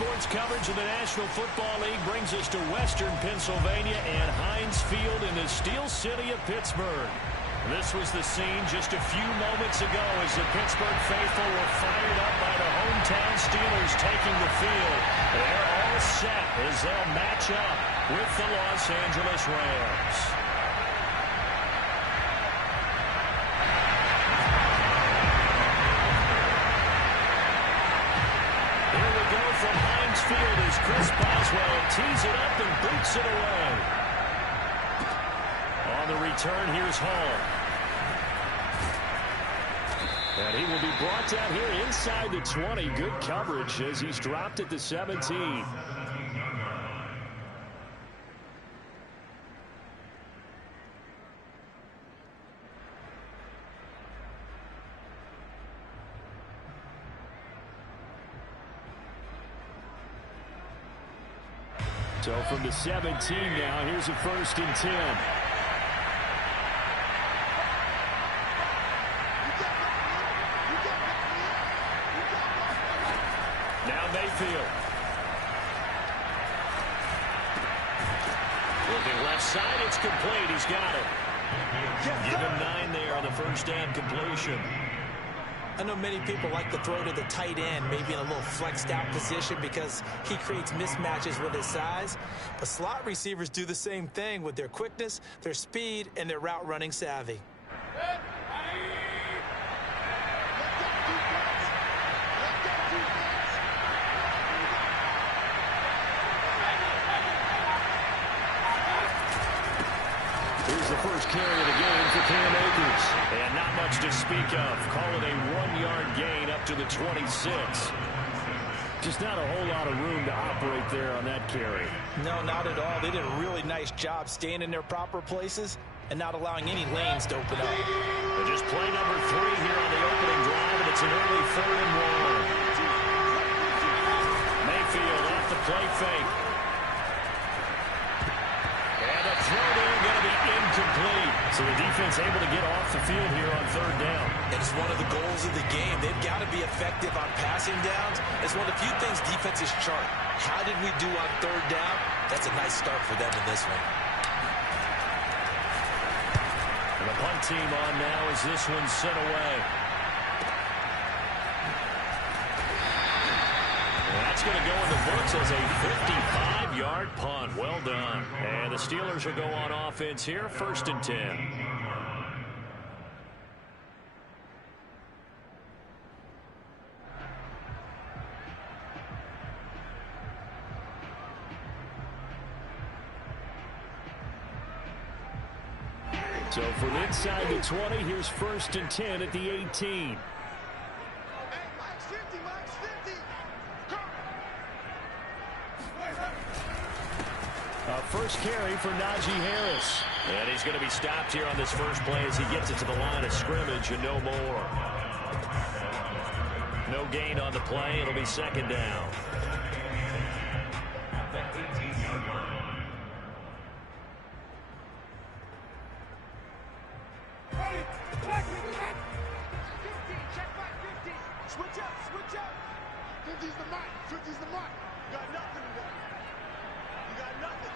sports coverage of the National Football League brings us to Western Pennsylvania and Heinz Field in the Steel City of Pittsburgh. This was the scene just a few moments ago as the Pittsburgh faithful were fired up by the hometown Steelers taking the field. They're all set as they'll match up with the Los Angeles Rams. Here we go from Heinz Field as Chris Boswell tees it up and boots it away. On the return, here's Hall. And he will be brought down here inside the 20. Good coverage as he's dropped at the 17. So from the 17 now, here's a 1st and 10. Now Mayfield. Looking left side, it's complete. He's got it. Give him 9 there on the first down completion. I know many people like to throw to the tight end, maybe in a little flexed out position because he creates mismatches with his size. But slot receivers do the same thing with their quickness, their speed, and their route running savvy. Here's the first carry of the game for Cam Akers. And not much to speak of. Call it a 1-yard gain up to the 26. Just not a whole lot of room to operate there on that carry. No, not at all. They did a really nice job staying in their proper places and not allowing any lanes to open up. But just play number 3 here on the opening drive, and it's an early 3rd and 1. Mayfield off the play fake. And the throw there going to be incomplete. So the defense able to get off the field here on 3rd down. It's one of the goals of the game. They've got to be effective on passing downs. It's one of the few things defenses chart. How did we do on 3rd down? That's a nice start for them in this one. And the punt team on now as this one's sent away. That's going to go in the books as a 55-yard punt. Well done. And the Steelers will go on offense here, 1st and 10. So from inside the 20, here's 1st and 10 at the 18. First carry for Najee Harris. And he's going to be stopped here on this first play as he gets it to the line of scrimmage and no more. No gain on the play. It'll be 2nd down. Switch up. 50's the mark. 50's the mark. You got nothing today. You got nothing.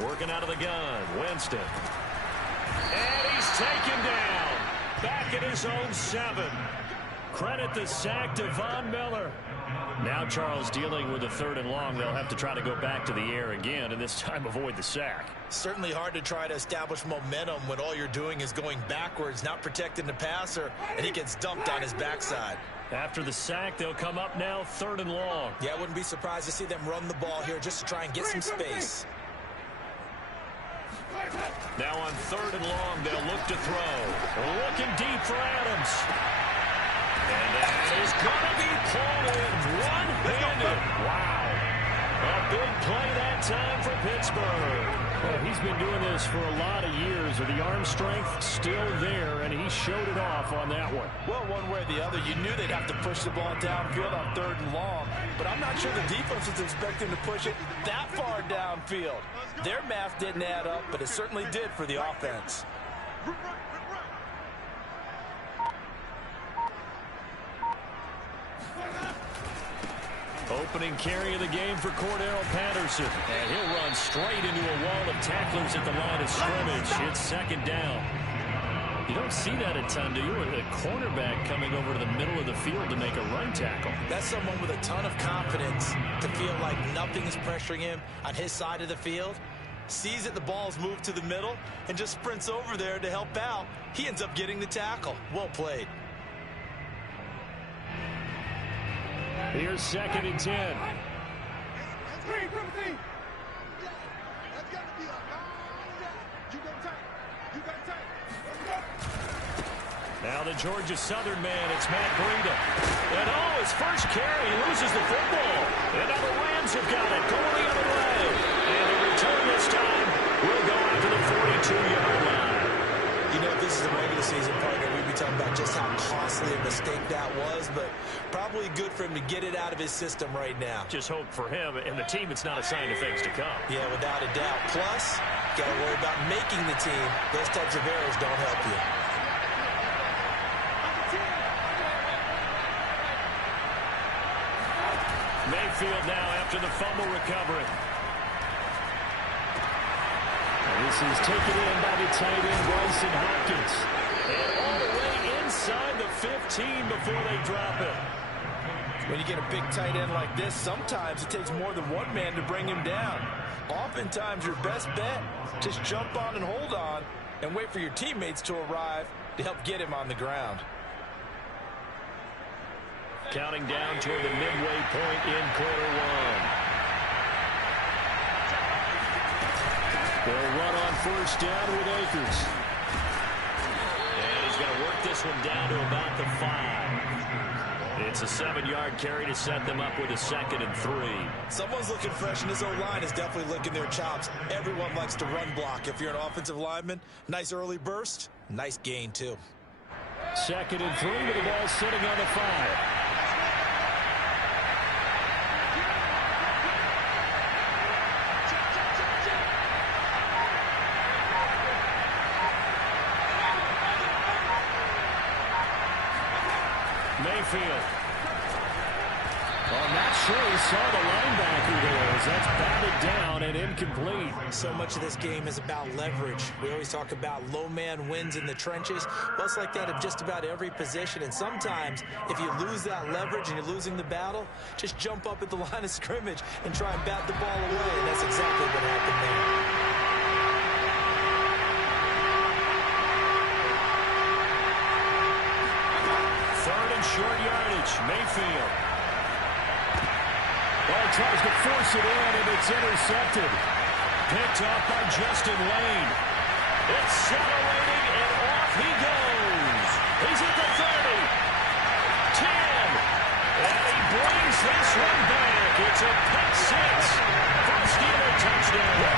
Working out of the gun, Winston. And he's taken down. Back at his own 7. Credit the sack to Von Miller. Now Charles dealing with a 3rd and long. They'll have to try to go back to the air again and this time avoid the sack. Certainly hard to try to establish momentum when all you're doing is going backwards, not protecting the passer, and he gets dumped on his backside. After the sack, they'll come up now 3rd and long. Yeah, I wouldn't be surprised to see them run the ball here just to try and get some space. Now on 3rd and long, they'll look to throw. Looking deep for Adams. And that is going to be pulled in one-handed. Wow. A big play that time for Pittsburgh. Well, he's been doing this for a lot of years. With the arm strength still there, and he showed it off on that one. Well, one way or the other, you knew they'd have to push the ball downfield on 3rd and long. But I'm not sure the defense was expecting to push it that far downfield. Their math didn't add up, but it certainly did for the offense. opening carry of the game for Cordero Patterson. And he'll run straight into a wall of tacklers at the line of scrimmage. It's second down. You don't see that a ton, do you? A cornerback coming over to the middle of the field to make a run tackle. That's someone with a ton of confidence to feel like nothing is pressuring him on his side of the field. Sees that the ball's moved to the middle and just sprints over there to help out. He ends up getting the tackle. Well played. Here's second and 10. That's got to be a long day. You got tight. You got tight. Now the Georgia Southern man, it's Matt Breida. And his first carry, he loses the football. And now the Rams have got it, going the other way. And the return this time will go out to the 42-yard line. You know, if this is a regular season partner, we'd be talking about just how costly a mistake that was, but probably good for him to get it out of his system right now. Just hope for him and the team it's not a sign of things to come. Yeah, without a doubt. Plus, got to worry about making the team. Those types of errors don't help you. Mayfield now after the fumble recovery. And this is taken in by the tight end, Bryson Hopkins. And all the way inside the 15 before they drop it. When you get a big tight end like this, sometimes it takes more than one man to bring him down. Oftentimes, your best bet, just jump on and hold on and wait for your teammates to arrive to help get him on the ground. Counting down toward the midway point in quarter one. They'll run on first down with Akers. And he's going to work this one down to about the 5. It's a 7-yard carry to set them up with a 2nd and 3. Someone's looking fresh, and this O-line is definitely licking their chops. Everyone likes to run block. If you're an offensive lineman, nice early burst, nice gain too. 2nd and 3 with the ball sitting on the 5. Mayfield. I'm not sure he saw the linebacker there as that's batted down and incomplete. So much of this game is about leverage. We always talk about low man wins in the trenches. Well, it's like that of just about every position. And sometimes if you lose that leverage and you're losing the battle, just jump up at the line of scrimmage and try and bat the ball away. And that's exactly what happened there. Short yardage, Mayfield. Ball tries to force it in, and it's intercepted. Picked off by Justin Lane. Accelerating, and off he goes. He's at the 30. 10. And he brings this one back. It's a pick 6 for a Steeler touchdown.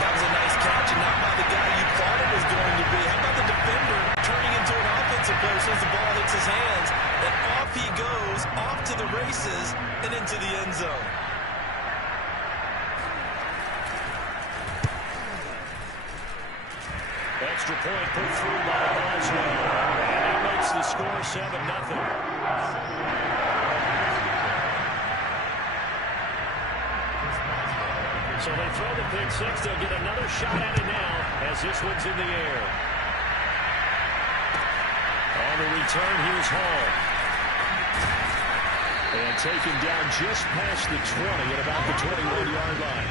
That was a nice catch, and not by the guy you thought it was going to be. How about the defender turning into an offensive player as soon as the ball hits his hands? And off he goes, off to the races, and into the end zone. Extra point put through by Boswell. And that makes the score 7-0. So they throw the pick 6. They'll get another shot at it now as this one's in the air. On the return, here's Hall. And taken down just past the 20 at about the 21-yard line.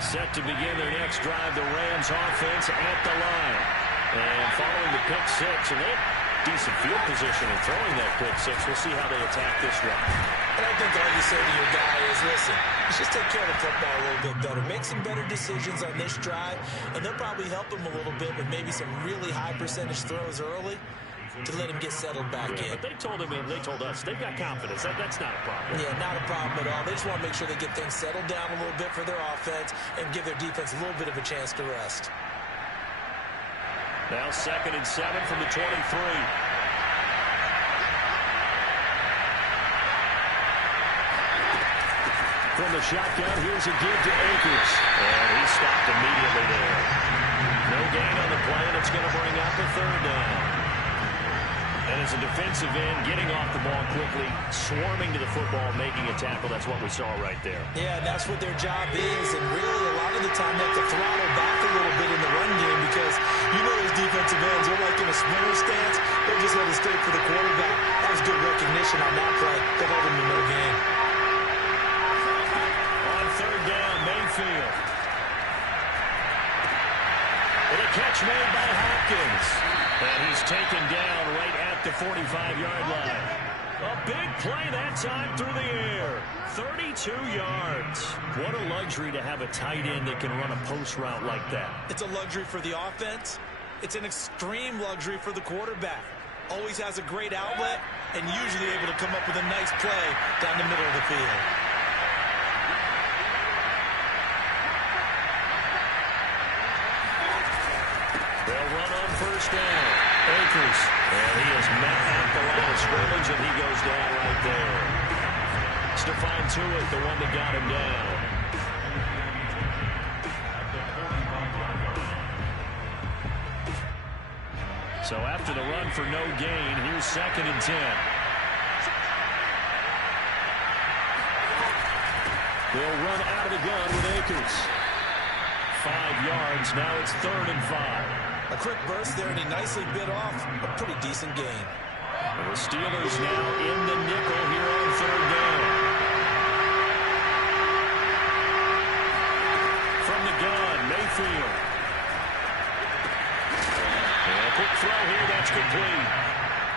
Set to begin their next drive, the Rams offense at the line. And following the pick 6, and they have decent field position in throwing that pick 6. We'll see how they attack this drive. And I think all you say to your guy is, listen, let's just take care of the football a little bit better. Make some better decisions on this drive, and they'll probably help him a little bit with maybe some really high percentage throws early to let him get settled back in. But they told him and they told us they've got confidence. That's not a problem. Yeah, not a problem at all. They just want to make sure they get things settled down a little bit for their offense and give their defense a little bit of a chance to rest. Now 2nd and 7 from the 23. from the shotgun. Here's a give to Akers. And he stopped immediately there. No gain on the play, and it's going to bring up a third down. And as a defensive end, getting off the ball quickly, swarming to the football, making a tackle, that's what we saw right there. Yeah, that's what their job is, and really a lot of the time they have to throttle back a little bit in the run game because you know those defensive ends, they're like in a sprinter stance. They're just headed straight for the quarterback. That was good recognition on that play. They hold him to no gain. On third down, Mayfield. With a catch made by Hopkins. And he's taken down right at the 45-yard line. A big play that time through the air. 32 yards. What a luxury to have a tight end that can run a post route like that. It's a luxury for the offense. It's an extreme luxury for the quarterback. Always has a great outlet and usually able to come up with a nice play down the middle of the field. They'll run on first down. Akers. And he is met at the line of scrimmage, and he goes down right there. Stephon Tuitt, the one that got him down. So after the run for no gain, here's 2nd and 10. They'll run out of the gun with Akers. 5 yards. Now it's 3rd and 5. A quick burst there, and he nicely bit off a pretty decent gain. The Steelers now in the nickel here on 3rd down. From the gun, Mayfield. And a quick throw here, that's complete.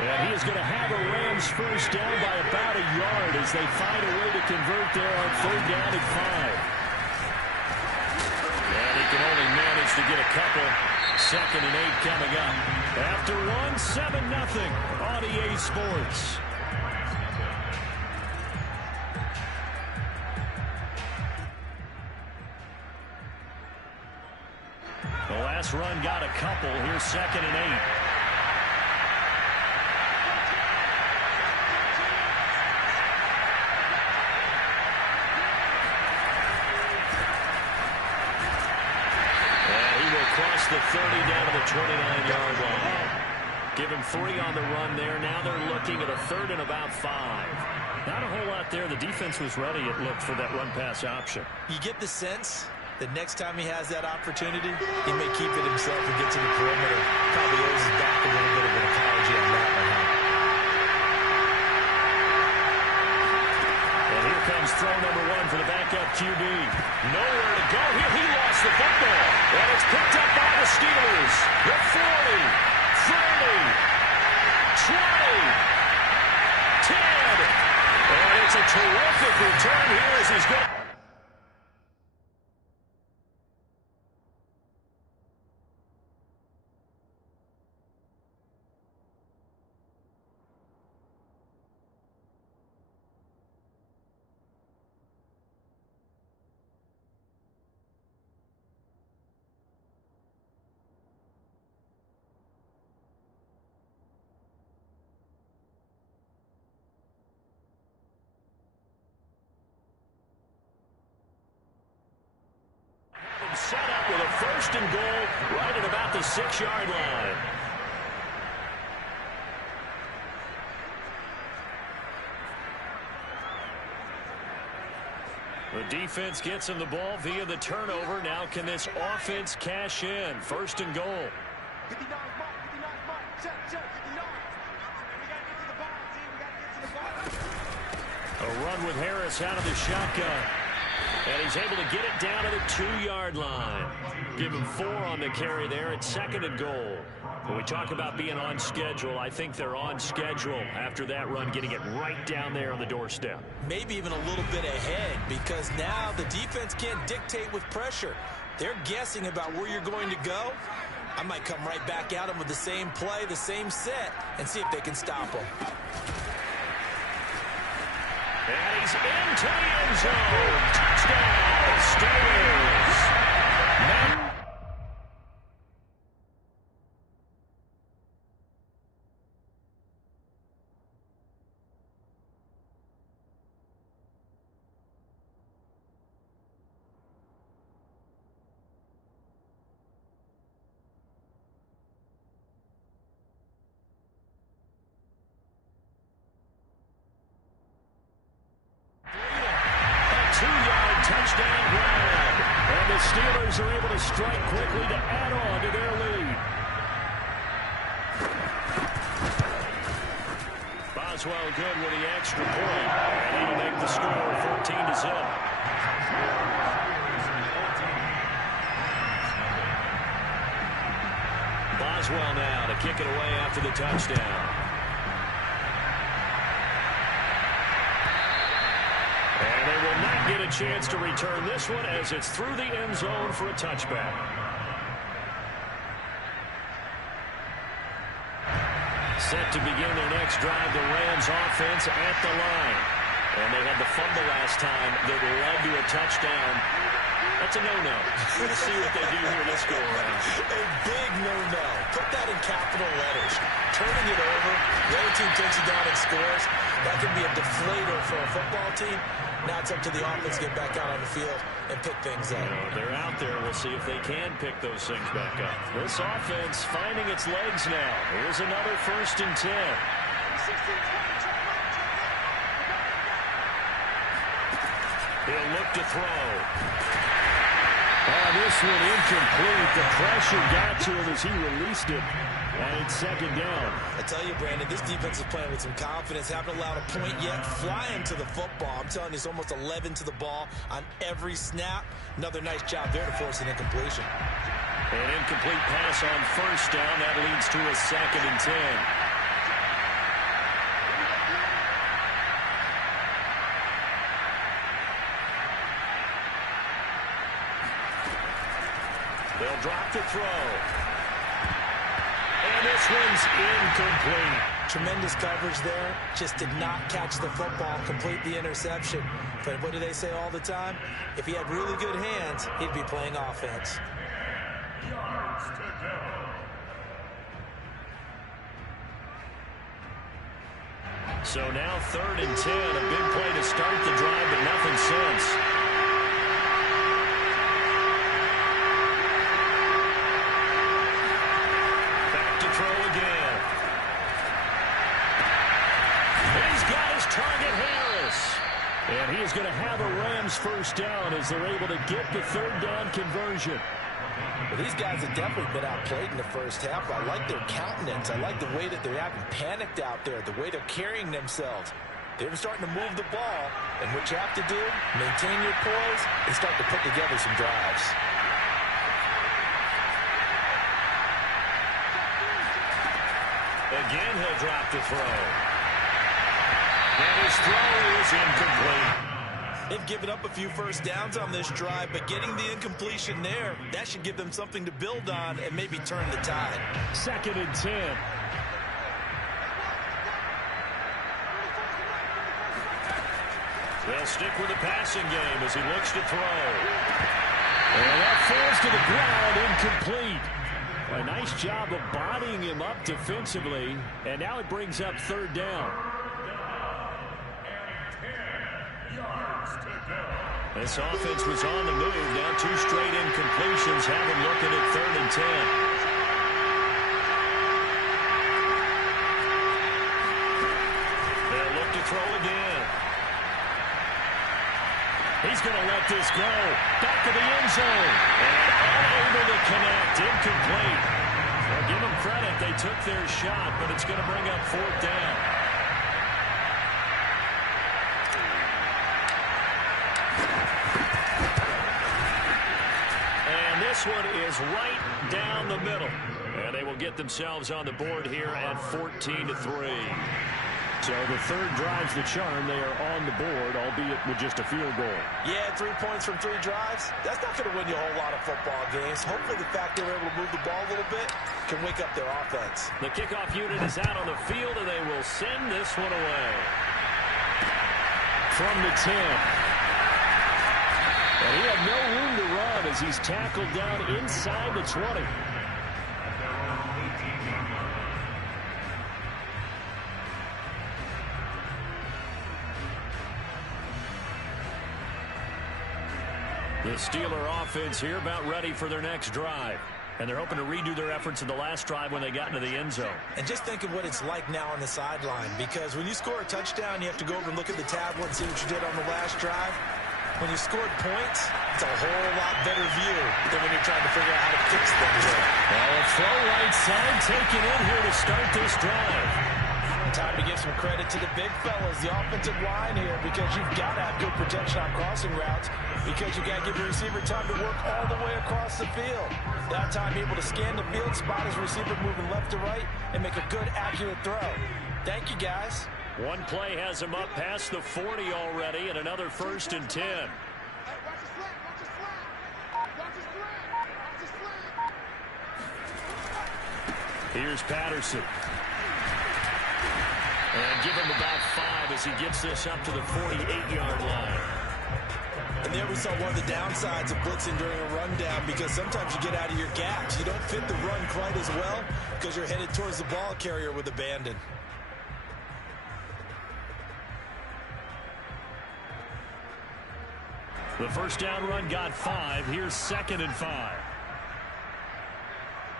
And he is going to have a Rams first down by about a yard as they find a way to convert there on 3rd down and 5. And he can only manage to get a couple. 2nd and 8 coming up. After one, 7-0 on EA Sports. The last run got a couple. Here's 2nd and 8. Cross the 30 down to the 29-yard line. Give him 3 on the run there. Now they're looking at a 3rd and about 5. Not a whole lot there. The defense was ready, it looked, for that run-pass option. You get the sense that next time he has that opportunity, he may keep it himself and get to the perimeter. Probably owes his back a little bit of an apology on that one, huh? And here comes throw number 1 for the backup QB. Nowhere to go here. He lost the football. And it's picked up by the Steelers. The 40, 30, 20, 10. And it's a terrific return here as he's going. Set up with a 1st and goal right at about the 6-yard line. The defense gets him the ball via the turnover. Now can this offense cash in? 1st and goal. 59 mark, 59 mark. Check, 59. We got to get to the ball, team. We got to get to the ball. A run with Harris out of the shotgun. And he's able to get it down to the 2-yard line. Give him 4 on the carry there at 2nd and goal. When we talk about being on schedule, I think they're on schedule after that run, getting it right down there on the doorstep. Maybe even a little bit ahead because now the defense can't dictate with pressure. They're guessing about where you're going to go. I might come right back at them with the same play, the same set, and see if they can stop them. And he's into the end zone. Touchdown, Steelers. Now Steelers are able to strike quickly to add on to their lead. Boswell good with the extra point. And he'll make the score 14-0. Boswell now to kick it away after the touchdown. And they will not get a chance to return this one as it's through the end zone for a touchback. Set to begin their next drive, the Rams offense at the line. And they had the fumble last time that led to a touchdown. That's a no-no. Let's see what they do here this go-around. A big no-no. Put that in capital letters. Turning it over, the other team takes it down and scores. That can be a deflator for a football team. Now it's up to the offense to get back out on the field and pick things up. They're out there. We'll see if they can pick those things back up. This offense finding its legs now. Here's another 1st and 10. He'll look to throw. This one incomplete. The pressure got to him as he released it. And it's 2nd down. I tell you, Brandon, this defense is playing with some confidence. Haven't allowed a point yet. Flying to the football. I'm telling you, it's almost 11 to the ball on every snap. Another nice job there to force an incompletion. An incomplete pass on 1st down. That leads to a 2nd and 10. They'll drop the throw. And this one's incomplete. Tremendous coverage there. Just did not catch the football, complete the interception. But what do they say all the time? If he had really good hands, he'd be playing offense. So now 3rd and 10. A big play to start the drive, but nothing since. Target Harris. And he is going to have a Rams 1st down as they're able to get the 3rd down conversion. Well, these guys have definitely been outplayed in the first half. I like their countenance. I like the way that they're having panicked out there, the way they're carrying themselves. They're starting to move the ball, and what you have to do, maintain your poise and start to put together some drives. Again, he'll drop the throw. And his throw is incomplete. They've given up a few 1st downs on this drive, but getting the incompletion there, that should give them something to build on and maybe turn the tide. 2nd and 10. They'll stick with the passing game as he looks to throw. And that falls to the ground, incomplete. A nice job of bodying him up defensively, and now it brings up 3rd down. This offense was on the move. Now 2 straight incompletions have him looking at 3rd and 10. They'll look to throw again. He's going to let this go. Back to the end zone. And unable to connect. Incomplete. Well, give them credit. They took their shot, but it's going to bring up 4th down. This one is right down the middle. And they will get themselves on the board here at 14-3. So the 3rd drive's the charm. They are on the board, albeit with just a field goal. Yeah, 3 points from 3 drives. That's not going to win you a whole lot of football games. Hopefully the fact they were able to move the ball a little bit can wake up their offense. The kickoff unit is out on the field, and they will send this one away. From the 10. And he had no room to run as he's tackled down inside the 20. The Steeler offense here about ready for their next drive. And they're hoping to redo their efforts in the last drive when they got into the end zone. And just think of what it's like now on the sideline, because when you score a touchdown, you have to go over and look at the tablet and see what you did on the last drive. When you scored points, it's a whole lot better view than when you're trying to figure out how to fix things. Well, a throw right side taken in here to start this drive. Time to give some credit to the big fellas, the offensive line here, because you've got to have good protection on crossing routes, because you've got to give the receiver time to work all the way across the field. That time able to scan the field, spot his receiver moving left to right, and make a good, accurate throw. Thank you, guys. One play has him up past the 40 already, and another 1st and 10. Hey, watch his flag, watch his flag. Watch his flag, watch his flag. Here's Patterson. And give him about 5 as he gets this up to the 48-yard line. And there we saw one of the downsides of blitzing during a rundown, because sometimes you get out of your gaps. You don't fit the run quite as well because you're headed towards the ball carrier with abandon. The first down run got 5. Here's 2nd and 5.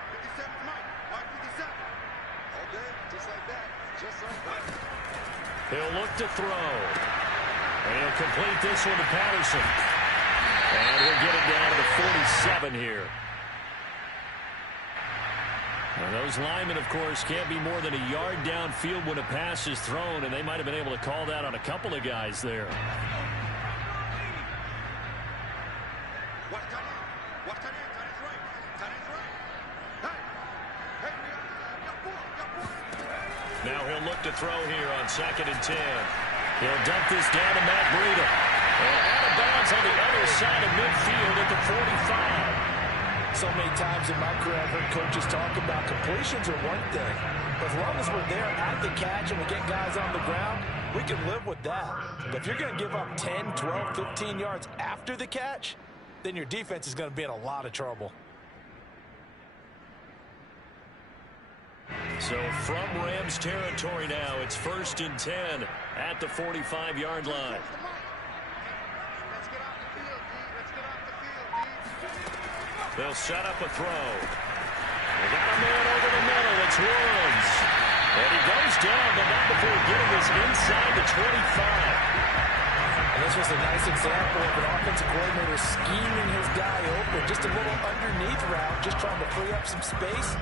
57 Mike. Mike 57. All day, just like that. Just like that. He'll look to throw. And he'll complete this one to Patterson. And we'll get it down to the 47 here. Now those linemen, of course, can't be more than a yard downfield when a pass is thrown, and they might have been able to call that on a couple of guys there. Watch tight end. Watch tight end. Tight end's right. Tight end's right. Hey. Hey, we got 4. Now he'll look to throw here on 2nd and 10. He'll dump this down to Matt Breida. And out of bounds on the other side of midfield at the 45. So many times in my career I've heard coaches talk about completions are one thing. But as long as we're there at the catch and we get guys on the ground, we can live with that. But if you're going to give up 10, 12, 15 yards after the catch, then your defense is going to be in a lot of trouble. So from Rams territory now, it's 1st and 10 at the 45-yard line. Let's get off the field, D. Let's get off the field, D. They'll set up a throw. They got a man over the middle. It's Woods. And he goes down, but not before getting this inside the 25. And this was a nice example of an offensive coordinator scheming his guy open. Just a little underneath route, just trying to free up some space.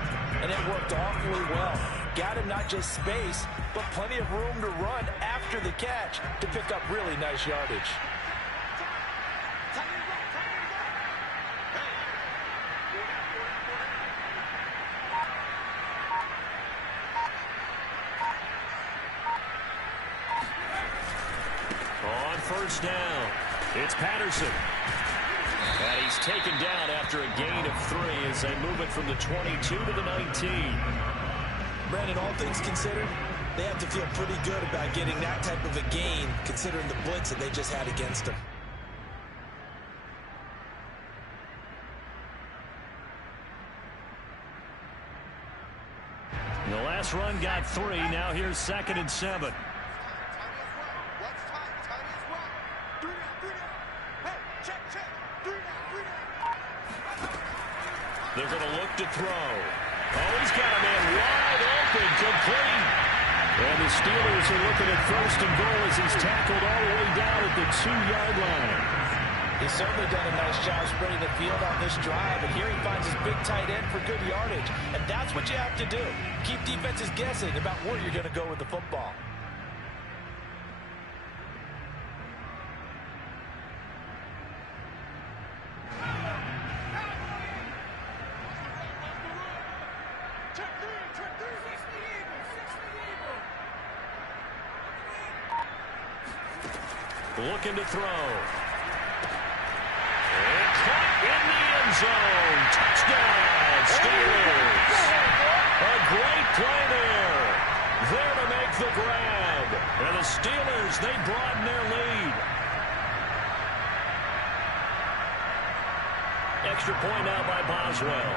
And it worked awfully well. Got him not just space, but plenty of room to run after the catch to pick up really nice yardage. On 1st down, it's Patterson. And he's taken down after a gain of 3 as they move it from the 22 to the 19. Brandon, all things considered, they have to feel pretty good about getting that type of a gain, considering the blitz that they just had against them. The last run got 3. Now here's 2nd and 7. They're going to look to throw. Oh, he's got a man wide open, complete. And the Steelers are looking at 1st and goal as he's tackled all the way down at the 2-yard line. He's certainly done a nice job spreading the field on this drive, and here he finds his big tight end for good yardage. And that's what you have to do. Keep defenses guessing about where you're going to go with the football. Looking to throw. And caught in the end zone. Touchdown, Steelers. A great play there. There to make the grab. And the Steelers, they broaden their lead. Extra point now by Boswell.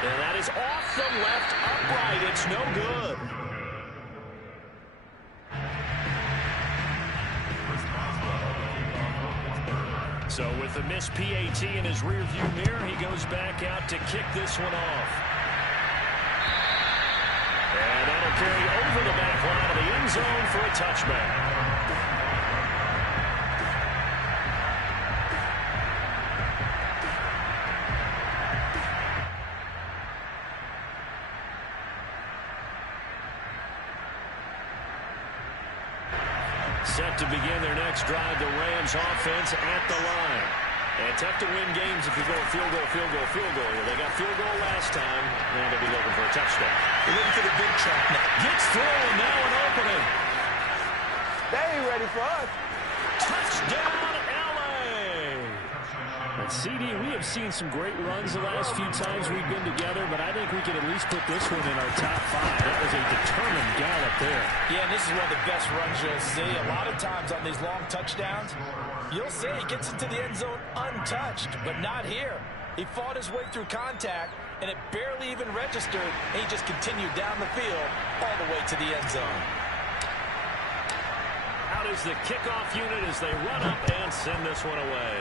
And that is off the left upright. It's no good. So with the missed PAT in his rearview mirror, he goes back out to kick this one off. And that'll carry over the back line of the zone for a touchback. Set to begin their next drive, the Rams offense at the line. And tough to win games if you go field goal, field goal, field goal here. They got field goal last time, and they'll be looking for a touchdown. They're looking for the big chunk now. Gets through, and now an opening. They ain't ready for us. Touchdown, L.A. And CD, we have seen some great runs the last few times we've been together, but I think we can at least put this one in our top 5. That was a determined gallop there. Yeah, and this is one of the best runs you'll see. A lot of times on these long touchdowns, you'll see he gets into the end zone untouched, but not here. He fought his way through contact, and it barely even registered, and he just continued down the field all the way to the end zone. Out is the kickoff unit as they run up and send this one away.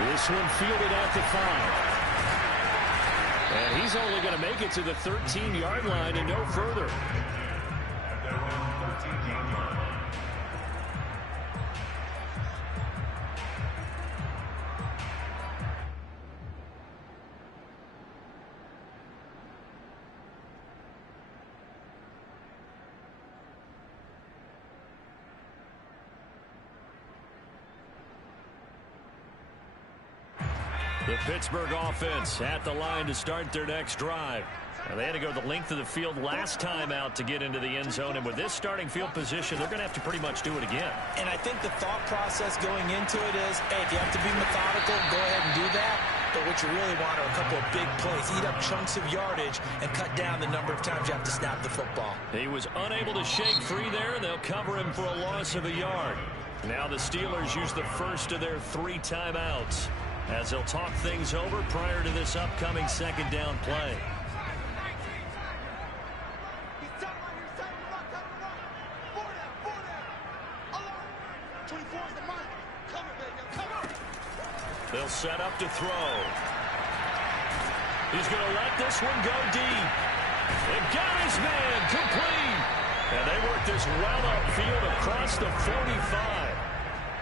This one fielded at the 5. And he's only going to make it to the 13-yard line and no further. The Pittsburgh offense at the line to start their next drive. Now, they had to go the length of the field last time out to get into the end zone, and with this starting field position, they're going to have to pretty much do it again. And I think the thought process going into it is, hey, if you have to be methodical, go ahead and do that. But what you really want are a couple of big plays, eat up chunks of yardage, and cut down the number of times you have to snap the football. He was unable to shake free there, and they'll cover him for a loss of a yard. Now the Steelers use the first of their 3 timeouts as they'll talk things over prior to this upcoming second down play. They'll set up to throw. He's going to let this one go deep. They got his man complete. And they work this well upfield across the 45.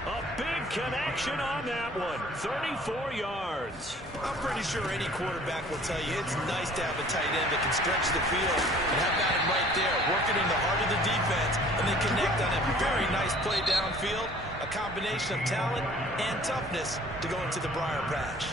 A big connection on that one. 34 yards. I'm pretty sure any quarterback will tell you it's nice to have a tight end that can stretch the field. And have got him right there, working in the heart of the defense, and then connect on a very nice play downfield. A combination of talent and toughness to go into the briar patch.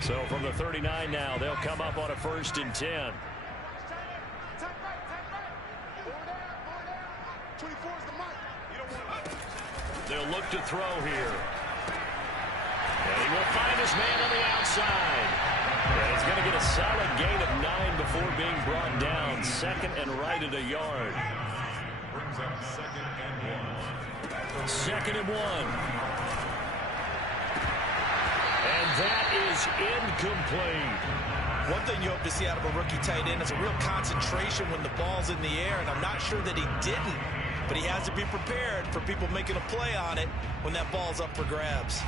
So from the 39 now, they'll come up on a 1st and 10. They'll look to throw here. And he will find his man on the outside. And he's going to get a solid gain of 9 before being brought down. 2nd and right at a yard. Brings up 2nd and 1. 2nd and 1. And that is incomplete. One thing you hope to see out of a rookie tight end is a real concentration when the ball's in the air, and I'm not sure that he didn't. But he has to be prepared for people making a play on it when that ball's up for grabs.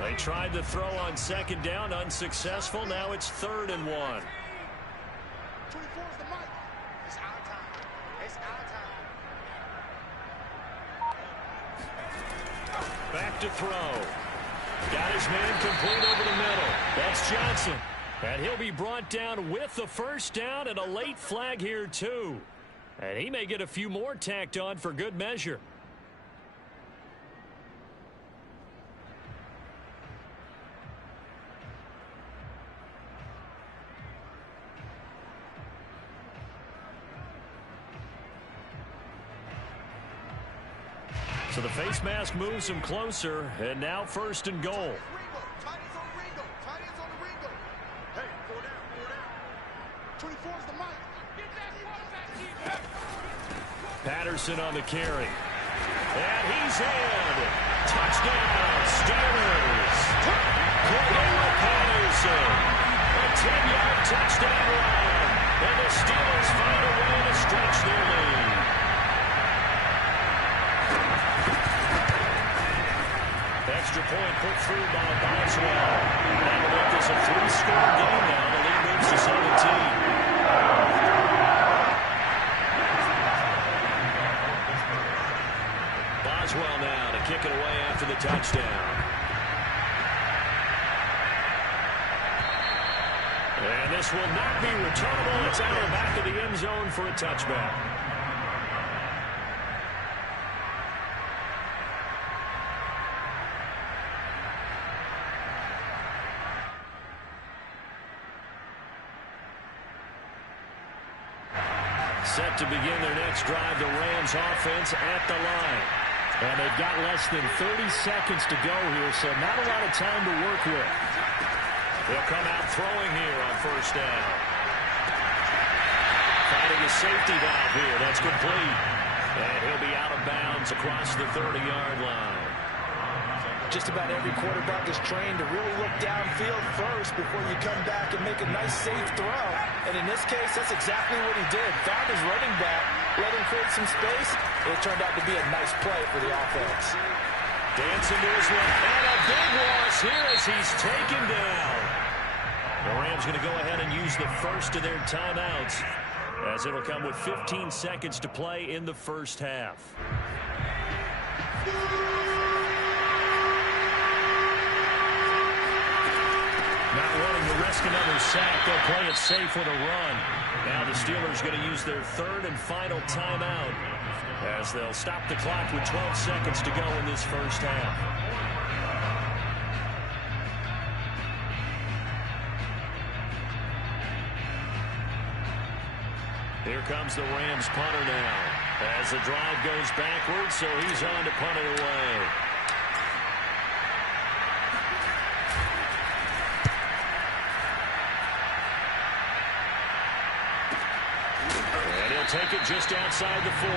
They tried to throw on 2nd down, unsuccessful. Now it's 3rd and 1. 24 is the mic. It's our time. It's our time. Back to throw. Got his man complete over the middle. That's Johnson. And he'll be brought down with the 1st down and a late flag here too. And he may get a few more tacked on for good measure. So the face mask moves him closer, and now 1st and goal. Hey, 4 down, 24 is the mic. Patterson on the carry. And he's in. Touchdown, Steelers. Cordero Patterson. A 10-yard touchdown run. And the Steelers find a way to stretch their lead. Extra point put through by Boswell. That'll make this a 3-score game now. The lead moves to 17. Boswell now to kick it away after the touchdown. And this will not be returnable. It's out of the back of the end zone for a touchback. Set to begin their next drive, the Rams offense at the line. And they've got less than 30 seconds to go here, so not a lot of time to work with. They'll come out throwing here on first down. Finding a safety valve here. That's complete. And he'll be out of bounds across the 30-yard line. Just about every quarterback is trained to really look downfield first before you come back and make a nice, safe throw. And in this case, that's exactly what he did. Found his running back, let him create some space. It turned out to be a nice play for the offense. Dancing to his left, and a big loss here as he's taken down. The Rams going to go ahead and use the first of their timeouts, as it'll come with 15 seconds to play in the first half. Not wanting to risk another sack, they'll play it safe with a run. Now the Steelers going to use their third and final timeout, as they'll stop the clock with 12 seconds to go in this first half. Here comes the Rams punter now, as the drive goes backwards, so he's on to punt it away. Take it just outside the 40.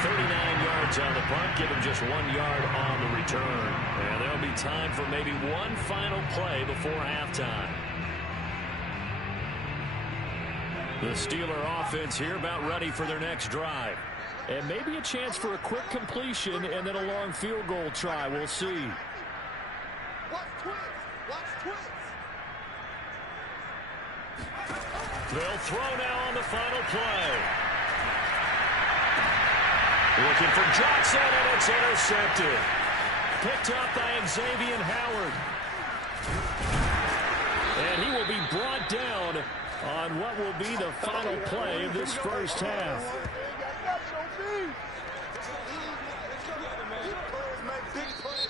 39 yards on the punt. Give him just 1 yard on the return. And there'll be time for maybe one final play before halftime. The Steeler offense here about ready for their next drive. And maybe a chance for a quick completion and then a long field goal try. We'll see. Watch twins. Watch twins. They'll throw now on the final play. Looking for Johnson, and it's intercepted. Picked up by Xavier Howard. And he will be brought down on what will be the final play of this first half.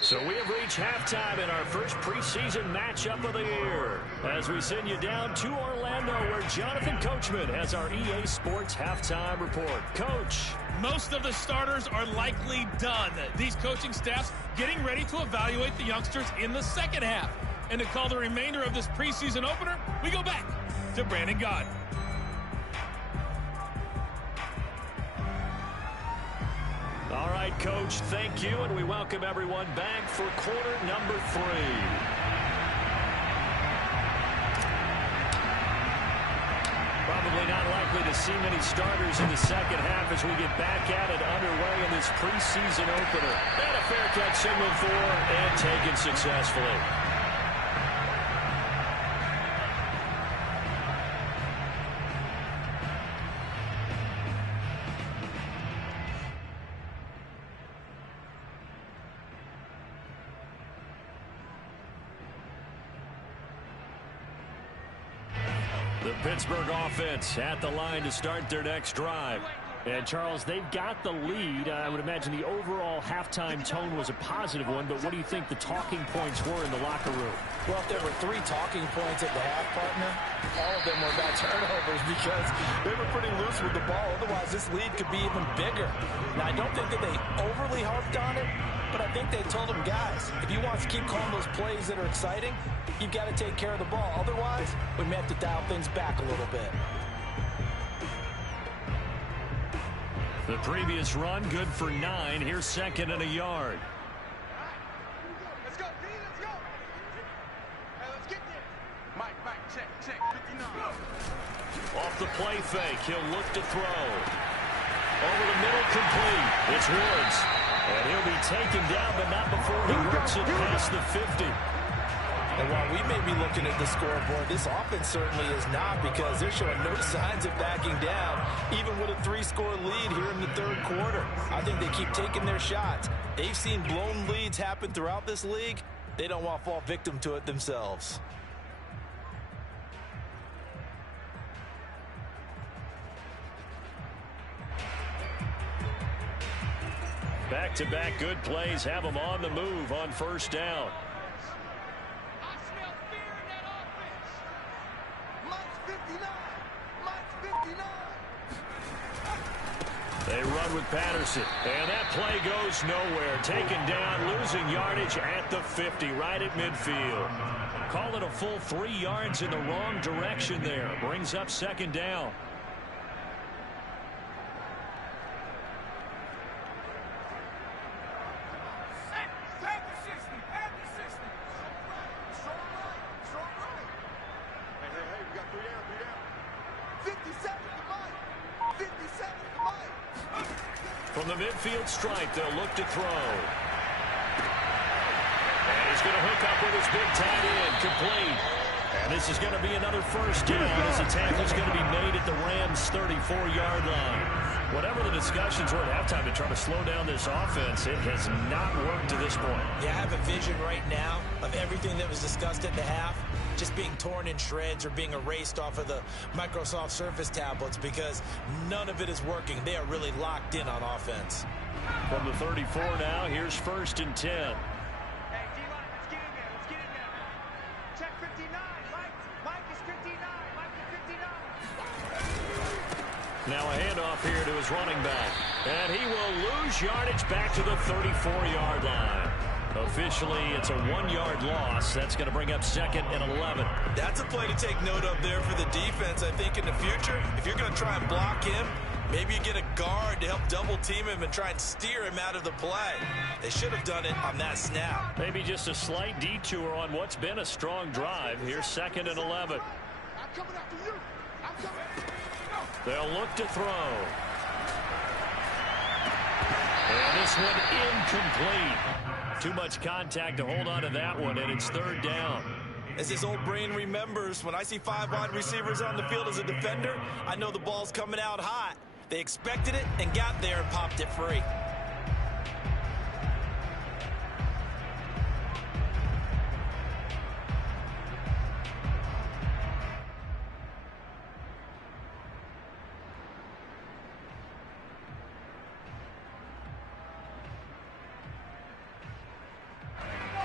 So we have reached halftime in our first preseason matchup of the year, as we send you down to Orlando, where Jonathan Coachman has our EA Sports halftime report. Coach. Most of the starters are likely done. These coaching staffs getting ready to evaluate the youngsters in the second half. And to call the remainder of this preseason opener, we go back to Brandon Gaudin. All right, Coach, thank you, and we welcome everyone back for quarter number 3. Probably not likely to see many starters in the second half as we get back at it underway in this preseason opener. And a fair catch signal for and taken successfully. The Pittsburgh offense at the line to start their next drive. And, Charles, they've got the lead. I would imagine the overall halftime tone was a positive one, but what do you think the talking points were in the locker room? Well, if there were 3 talking points at the half, partner, all of them were about turnovers because they were pretty loose with the ball. Otherwise, this lead could be even bigger. Now, I don't think that they overly harped on it, but I think they told them, guys, if you want to keep calling those plays that are exciting, you've got to take care of the ball. Otherwise, we may have to dial things back a little bit. The previous run, good for 9. Here's second and a yard. Let's go, D, let's go. Hey, let's get there. Mike, check, 59. Off the play fake, he'll look to throw. Over the middle, complete. It's Woods. And he'll be taken down, but not before he works it past the 50. And while we may be looking at the scoreboard, this offense certainly is not, because they're showing no signs of backing down, even with a 3-score lead here in the third quarter. I think they keep taking their shots. They've seen blown leads happen throughout this league. They don't want to fall victim to it themselves. Back-to-back good plays have them on the move on first down. I smell fear in that offense. Mike's 59. Mike's 59. They run with Patterson, and that play goes nowhere. Taken down, losing yardage at the 50, right at midfield. Call it a full 3 yards in the wrong direction there. Brings up second down. From the midfield stripe, they'll look to throw. And he's going to hook up with his big tight end, complete. And this is going to be another first down as the tackle's going to be made at the Rams' 34-yard line. Whatever the discussions were at halftime to try to slow down this offense, it has not worked to this point. Yeah, I have a vision right now of everything that was discussed at the half just being torn in shreds or being erased off of the Microsoft Surface tablets, because none of it is working. They are really locked in on offense. From the 34 now, here's first and 10. Hey, D-line, let's get in there. Let's get in there. Check 59. Mike is 59. Mike is 59. Now a handoff here to his running back. And he will lose yardage back to the 34-yard line. Officially, it's a 1-yard loss. That's going to bring up second and 11. That's a play to take note of there for the defense. I think in the future, if you're going to try and block him, maybe you get a guard to help double team him and try and steer him out of the play. They should have done it on that snap. Maybe just a slight detour on what's been a strong drive. Here's second and 11. I'm coming after you. I'm coming. They'll look to throw. And this one incomplete. Too much contact to hold on to that one, and it's third down. As his old brain remembers, when I see 5 wide receivers on the field as a defender, I know the ball's coming out hot. They expected it and got there and popped it free.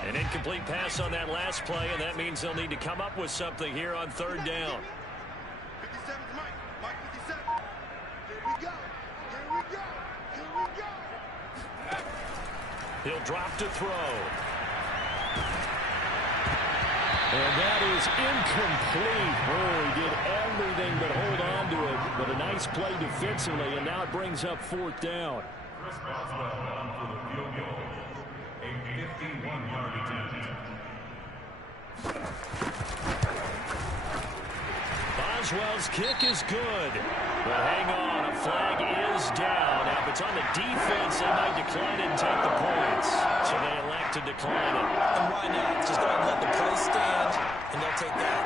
An incomplete pass on that last play, and that means they'll need to come up with something here on third down. 57's Mike. Mike 57. Here we go. Here we go. Here we go. He'll drop to throw. And that is incomplete. Oh, he did everything but hold on to it. But a nice play defensively, and now it brings up fourth down. Chris Boswell on for the field goal. A 51-yard attempt. Boswell's kick is good. But hang on, a flag is down. Now, if it's on the defense, they might decline it and take the points. So they elect to decline it. And why not? Just go ahead and let the play stand, and they'll take that.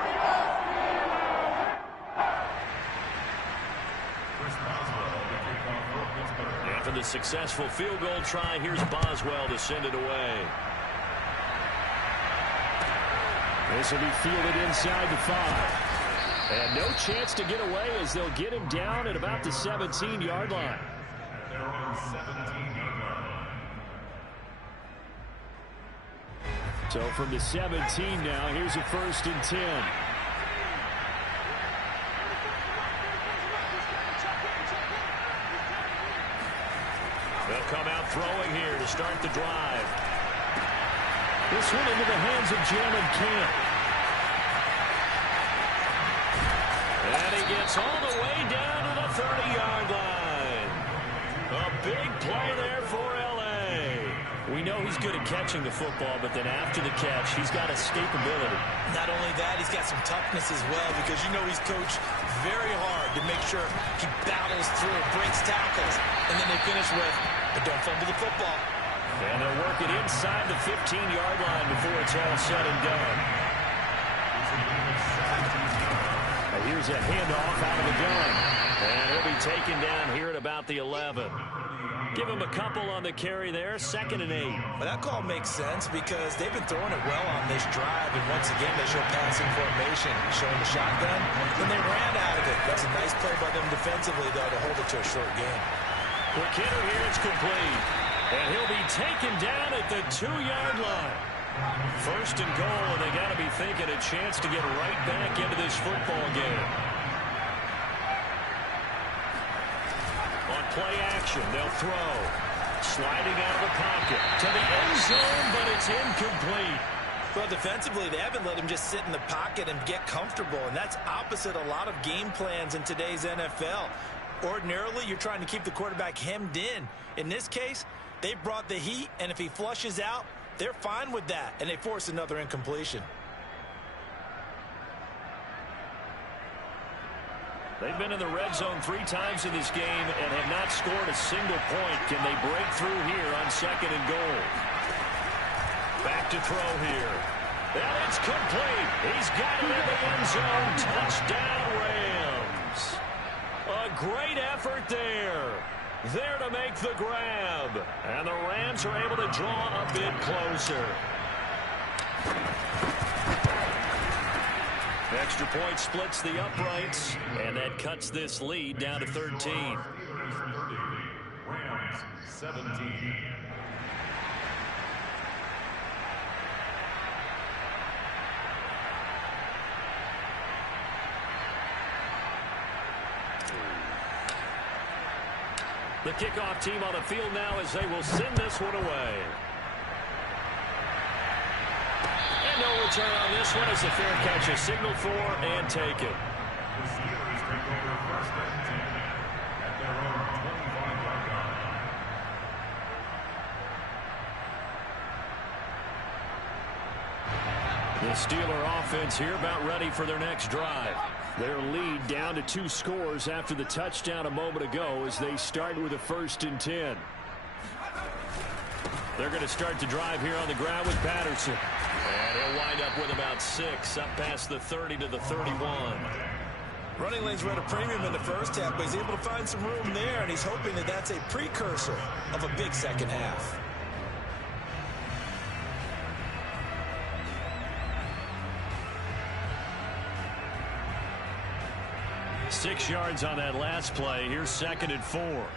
Chris Boswell, the kickoff for Pittsburgh. After the successful field goal try, here's Boswell to send it away. This will be fielded inside the 5. And no chance to get away as they'll get him down at about the 17-yard line. Their own 17-yard line. So from the 17 now, here's a first and 10. They'll come out throwing here to start the drive. This one into the hands of Jalen Camp. And he gets all the way down to the 30-yard line. A big play there for L.A. We know he's good at catching the football, but then after the catch, he's got escapability. Not only that, he's got some toughness as well, because you know he's coached very hard to make sure he battles through, breaks tackles, and then they finish with, but don't fumble the football. And they're working inside the 15-yard line before it's all said and done. And here's a handoff out of the gun. And he'll be taken down here at about the 11. Give him a couple on the carry there, 2nd and 8. But that call makes sense because they've been throwing it well on this drive, and once again they show passing formation, showing the shotgun, and they ran out of it. That's a nice play by them defensively, though, to hold it to a short game. Quick hitter here, it's complete. And he'll be taken down at the 2-yard line. 1st and goal, and they got to be thinking a chance to get right back into this football game. On play action, they'll throw. Sliding out of the pocket to the end zone, but it's incomplete. Well, defensively, they haven't let him just sit in the pocket and get comfortable, and that's opposite a lot of game plans in today's NFL. Ordinarily, you're trying to keep the quarterback hemmed in. In this case, they brought the heat, and if he flushes out, they're fine with that, and they force another incompletion. They've been in the red zone 3 times in this game and have not scored a single point. Can they break through here on 2nd and goal? Back to throw here. And it's complete. He's got it in the end zone. Touchdown, Rams. A great effort there. There to make the grab. And the Rams are able to draw a bit closer. Extra point splits the uprights, and that cuts this lead down to 13. Rams 17. The kickoff team on the field now as they will send this one away. And no return on this one as the fair catch is signaled for and taken. The Steelers take over 1st and 10 at their own 25-yard line. The Steeler offense here about ready for their next drive. Their lead down to 2 scores after the touchdown a moment ago as they start with a 1st and 10. They're going to start the drive here on the ground with Patterson. And he'll wind up with about 6 up past the 30 to the 31. Running lanes were at a premium in the first half, but he's able to find some room there, and he's hoping that that's a precursor of a big second half. Six yards on that last play. Here's 2nd and 4.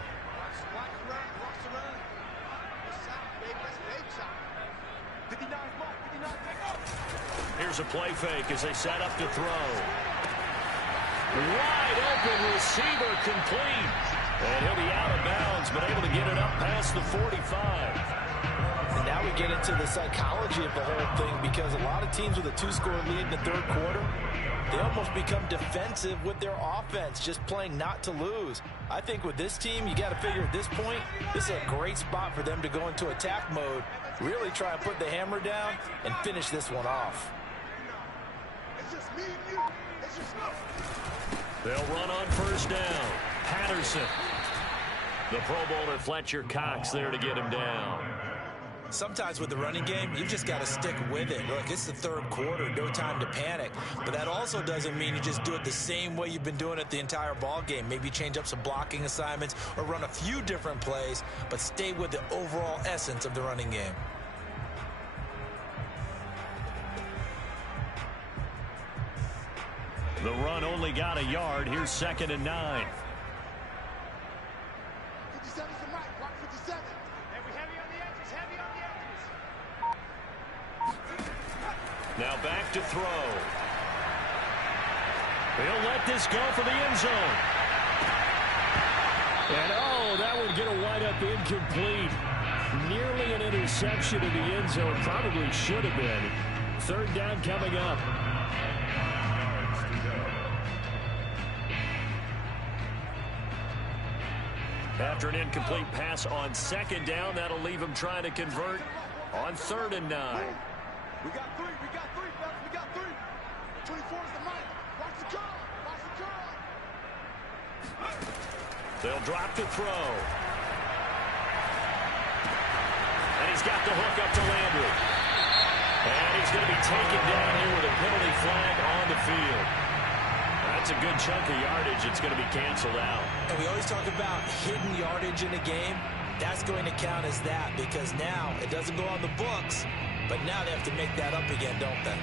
Here's a play fake as they set up to throw. Wide open receiver complete. And he'll be out of bounds, but able to get it up past the 45. And now we get into the psychology of the whole thing, because a lot of teams with a 2-score lead in the 3rd quarter, they almost become defensive with their offense, just playing not to lose. I think with this team, you got to figure at this point, this is a great spot for them to go into attack mode, really try and put the hammer down and finish this one off. They'll run on 1st down. Patterson. The Pro Bowler Fletcher Cox there to get him down. Sometimes with the running game, you've just got to stick with it. Look, it's the 3rd quarter, no time to panic. But that also doesn't mean you just do it the same way you've been doing it the entire ball game. Maybe change up some blocking assignments or run a few different plays, but stay with the overall essence of the running game. The run only got a yard. Here's 2nd and 9. 57's the mic. Watch 57. Heavy on the edges. Heavy on the edges. Now back to throw. He'll let this go for the end zone. And oh, that would get a wind up incomplete. Nearly an interception in the end zone. Probably should have been. 3rd down coming up. After an incomplete pass on second down, that'll leave him trying to convert on 3rd and 9. We got three, fellas, we got three. 24 is the mic. Watch the curl, watch the curl. They'll drop to throw. And he's got the hook up to Landry. And he's going to be taken down here with a penalty flag on the field. That's a good chunk of yardage. It's going to be canceled out. And we always talk about hidden yardage in a game. That's going to count as that because now it doesn't go on the books, but now they have to make that up again, don't they?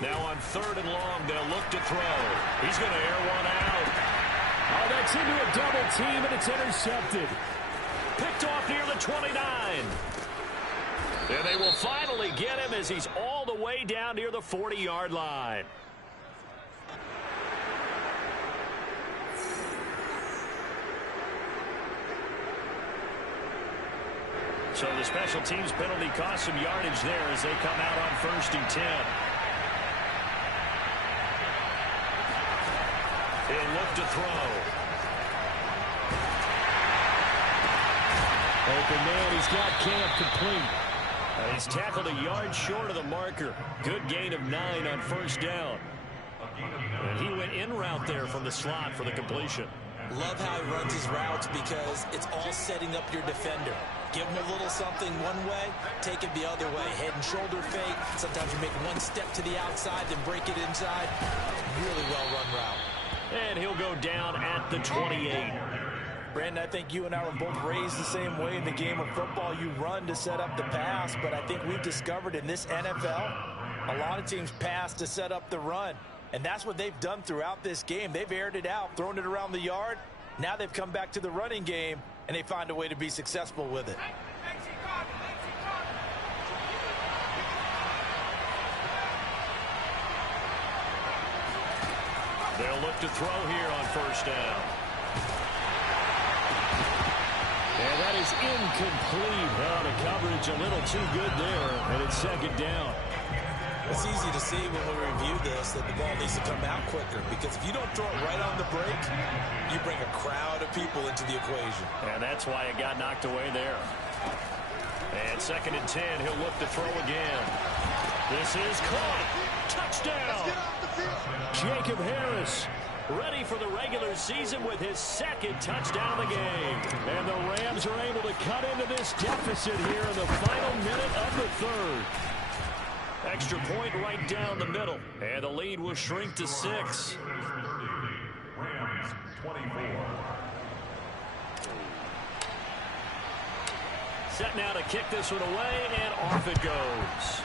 Now on 3rd and long, they'll look to throw. He's going to air one out. Oh, that's into a double team, and it's intercepted. Picked off near the 29. And they will finally get him as he's all the way down near the 40-yard line. So the special teams penalty cost some yardage there as they come out on 1st and 10. He'll look to throw. Open man, he's got Camp complete. And he's tackled a yard short of the marker. Good gain of 9 on 1st down. And he went in route there from the slot for the completion. Love how he runs his routes because it's all setting up your defender. Give him a little something one way, take it the other way. Head and shoulder fake. Sometimes you make one step to the outside, then break it inside. Really well-run route. And he'll go down at the 28. Brandon, I think you and I were both raised the same way in the game of football. You run to set up the pass, but I think we've discovered in this NFL, a lot of teams pass to set up the run. And that's what they've done throughout this game. They've aired it out, thrown it around the yard. Now they've come back to the running game, and they find a way to be successful with it. They'll look to throw here on 1st down. And that is incomplete. Oh, the coverage a little too good there, and it's 2nd down. It's easy to see when we review this that the ball needs to come out quicker because if you don't throw it right on the break, you bring a crowd of people into the equation. And that's why it got knocked away there. And 2nd and 10, he'll look to throw again. This is caught. Touchdown. Jacob Harris ready for the regular season with his 2nd touchdown of the game. And the Rams are able to cut into this deficit here in the final minute of the 3rd. Extra point right down the middle. And the lead will shrink to 6. Rams 24. Set now to kick this one away, and off it goes.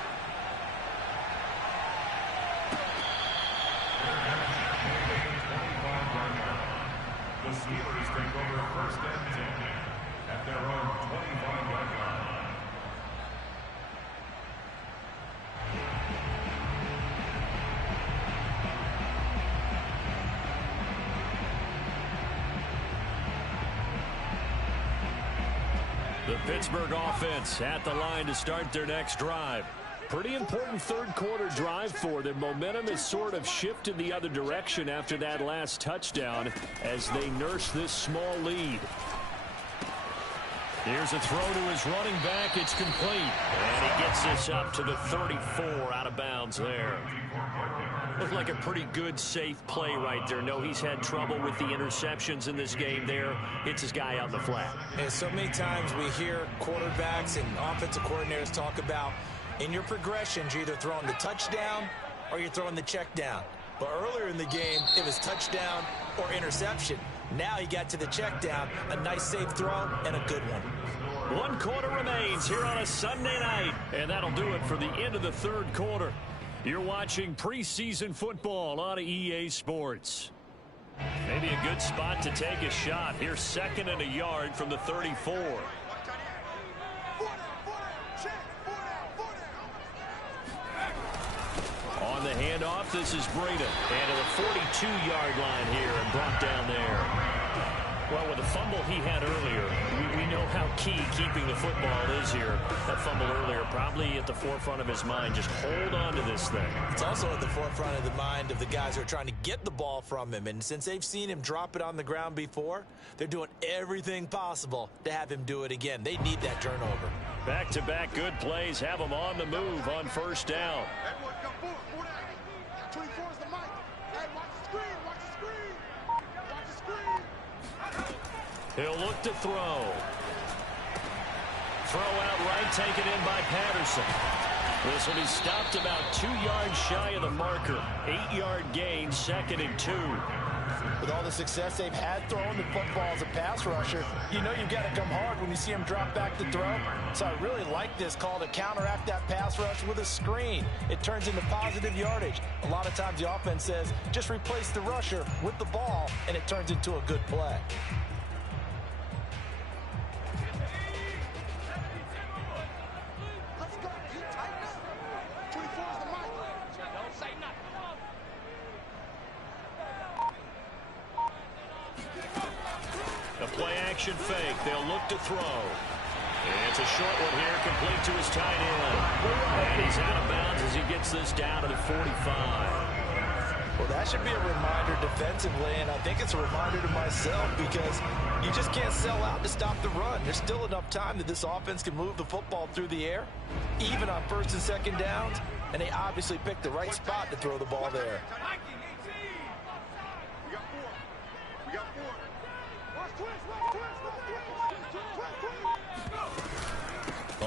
The Steelers take over 1st and 10 at their own 25-yard line. The Pittsburgh offense at the line to start their next drive. Pretty important 3rd quarter drive for them. Momentum has sort of shifted the other direction after that last touchdown as they nurse this small lead. Here's a throw to his running back. It's complete. And he gets this up to the 34 out of bounds there. Looked like a pretty good, safe play right there. No, he's had trouble with the interceptions in this game there. Hits his guy out in the flat. And so many times we hear quarterbacks and offensive coordinators talk about in your progressions, you're either throwing the touchdown or you're throwing the check down. But earlier in the game, it was touchdown or interception. Now he got to the check down, a nice safe throw, and a good one. 1 quarter remains here on a Sunday night, and that'll do it for the end of the 3rd quarter. You're watching preseason football on EA Sports. Maybe a good spot to take a shot. Here's 2nd and a yard from the 34. On the handoff, this is Breida. And to the 42-yard line here and brought down there. Well, with the fumble he had earlier, we know how key keeping the football is here. That fumble earlier probably at the forefront of his mind. Just hold on to this thing. It's also at the forefront of the mind of the guys who are trying to get the ball from him. And since they've seen him drop it on the ground before, they're doing everything possible to have him do it again. They need that turnover. Back-to-back good plays have them on the move on first down. Everyone come forward. More down. 24 is the mic. Hey, watch the screen. Watch the screen. Watch the screen. He'll look to throw. Throw out right, taken in by Patterson. This will be stopped about 2 yards shy of the marker. 8-yard gain, 2nd and 2. With all the success they've had throwing the football as a pass rusher, you know you've got to come hard when you see him drop back to throw. So I really like this call to counteract that pass rush with a screen. It turns into positive yardage. A lot of times the offense says, just replace the rusher with the ball, and it turns into a good play. Let's go. Keep tight now. 24 is the mic. Don't say nothing. A play-action fake. They'll look to throw. It's a short one here, complete to his tight end. And he's out of bounds as he gets this down to the 45. Well, that should be a reminder defensively, and I think it's a reminder to myself because you just can't sell out to stop the run. There's still enough time that this offense can move the football through the air, even on 1st and 2nd downs, and they obviously picked the right spot to throw the ball there. We got 4. We got 4. Watch twist. Watch twist.